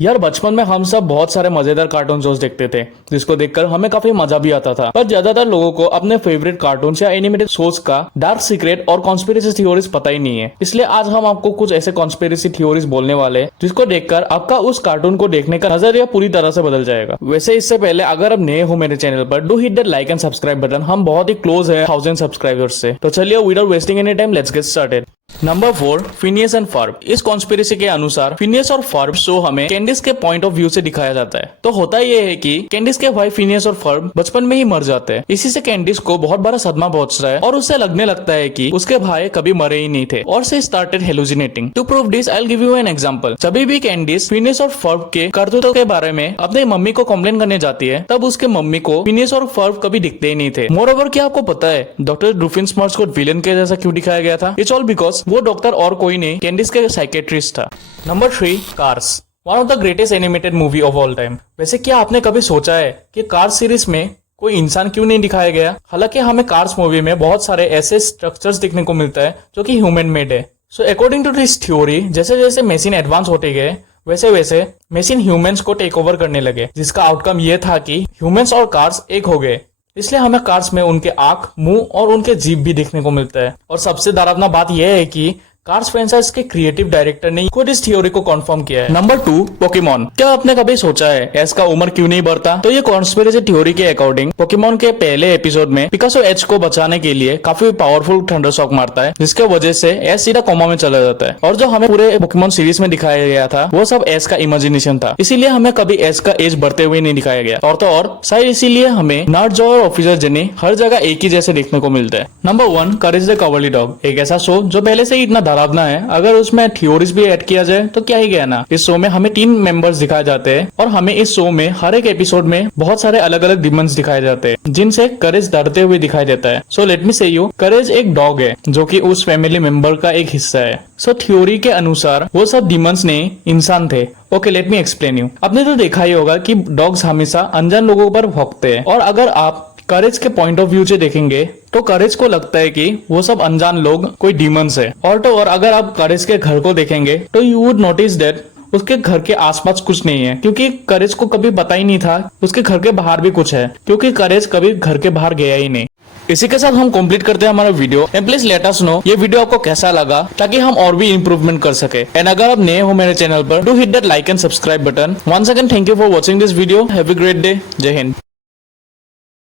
यार बचपन में हम सब बहुत सारे मजेदार कार्टून शोज देखते थे जिसको देखकर हमें काफी मजा भी आता था। पर ज्यादातर लोगों को अपने फेवरेट कार्टून या एनिमेटेड शोज का डार्क सीक्रेट और कॉन्स्पिरेसी थ्योरीज पता ही नहीं है। इसलिए आज हम आपको कुछ ऐसे कॉन्स्पिरेसी थ्योरीज बोलने वाले हैं जिसको देखकर आपका उस कार्टून को देखने का नजरिया पूरी तरह से बदल जाएगा। वैसे इससे पहले अगर आप नए हो मेरे चैनल पर, do hit that like and subscribe button. हम बहुत ही क्लोज है 1000 सब्सक्राइबर्स से। तो चलिए without wasting any time let's get started. Number 4, Phineas and Ferb. इस कॉन्स्पिरेसी के अनुसार फिनियस और फर्ब शो हमें कैंडिस के पॉइंट ऑफ व्यू से दिखाया जाता है। तो होता यह है कि कैंडिस के भाई फिनियस और फर्ब बचपन में ही मर जाते हैं। इसी से कैंडिस को बहुत बड़ा सदमा पहुंचता है और उसे लगने लगता है कि उसके भाई कभी मरे ही नहीं थे और से started hallucinating. To prove this I will give you an example. जब भी कैंडिस फिनियस और फर्ब के करतूतों के बारे में अपने मम्मी को कंप्लेन करने जाती है, तब उसके मम्मी को फिनियस और फर्ब कभी दिखते ही नहीं थे। मोरओवर, क्या आपको पता है डॉक्टर डूफिन्समर्स को विलेन के जैसा क्यों दिखाया गया था? इट्स ऑल बिकॉज वो डॉक्टर और कोई नहीं, कैंडिस के साइकेट्रिस्ट था। Number 3, cars. One of the greatest animated movie of all time. वैसे क्या आपने कभी सोचा है कि कार्स सीरीज में कोई इंसान क्यों नहीं दिखाया गया? हालांकि हमें कार्स मूवी में बहुत सारे ऐसे स्ट्रक्चर्स देखने को मिलता है जो कि ह्यूमन मेड है। So according to this theory, जैसे जैसे मशीन एडवांस होते गए वैसे वैसे मशीन ह्यूमंस को टेक ओवर करने लगे, जिसका आउटकम ये था कि ह्यूमंस और कार्स एक हो गए। इसलिए हमें कार्स में उनके आंख, मुंह और उनके जीभ भी देखने को मिलता है। और सबसे डरावना बात यह है कि कार्स फ्रेंचाइज के क्रिएटिव डायरेक्टर ने खुद इस थ्योरी को कंफर्म किया है। Number 2, Pokemon. क्या आपने कभी सोचा है एश का उम्र क्यों नहीं बढ़ता? तो ये कॉन्स्पिरेसी थ्योरी के अकॉर्डिंग पोकेमॉन के पहले एपिसोड में पिकासो एश को बचाने के लिए काफी पावरफुल थंडर शॉक मारता है, जिसके वजह से एश सीधा कोमा में चला जाता है। और जो हमें पूरे पोकेमॉन सीरीज में दिखाया गया था वो सब एश का इमेजिनेशन था। इसीलिए हमें कभी एश का एज बढ़ते हुए नहीं दिखाया गया। और तो और शायद इसीलिए हमें नर्ड जो और ऑफिसर जेनी हर जगह एक ही जैसे देखने को मिलता है। Number 1, courage the cowardly dog. एक ऐसा शो जो पहले से ही इतना डरावना है, अगर उसमें थ्योरीज भी ऐड किया जाए तो क्या ही कहना। इस शो में हमें 3 मेंबर्स दिखाए जाते हैं और हमें इस शो में हर एक एपिसोड में बहुत सारे अलग अलग डिमंस दिखाए जाते हैं जिनसे करेज डरते हुए दिखाई देता है। सो लेट मी से यू, करेज एक डॉग है जो कि उस फैमिली मेंबर का एक हिस्सा है। सो थ्योरी के अनुसार वो सब डिमंस ने इंसान थे। Okay, let me explain you. आपने तो देखा ही होगा कि डॉग्स हमेशा अनजान लोगों पर भौंकते हैं, और अगर आप करेज के पॉइंट ऑफ व्यू से देखेंगे तो करेज को लगता है कि वो सब अनजान लोग कोई डीमंस है। और तो और अगर आप करेज के घर को देखेंगे तो यू वुड नोटिस दैट उसके घर के आसपास कुछ नहीं है, क्योंकि करेज को कभी पता ही नहीं था उसके घर के बाहर भी कुछ है, क्योंकि करेज कभी घर के बाहर गया ही नहीं। इसी के साथ हम कंप्लीट करते हैं हमारा video. And please let us know ये वीडियो आपको कैसा लगा, ताकि हम और भी इंप्रूवमेंट कर सके। एंड अगर आप नए हो मेरे चैनल पर, do hit that like and subscribe button. Once again thank you for watching this video. Have a great day. Jai Hind.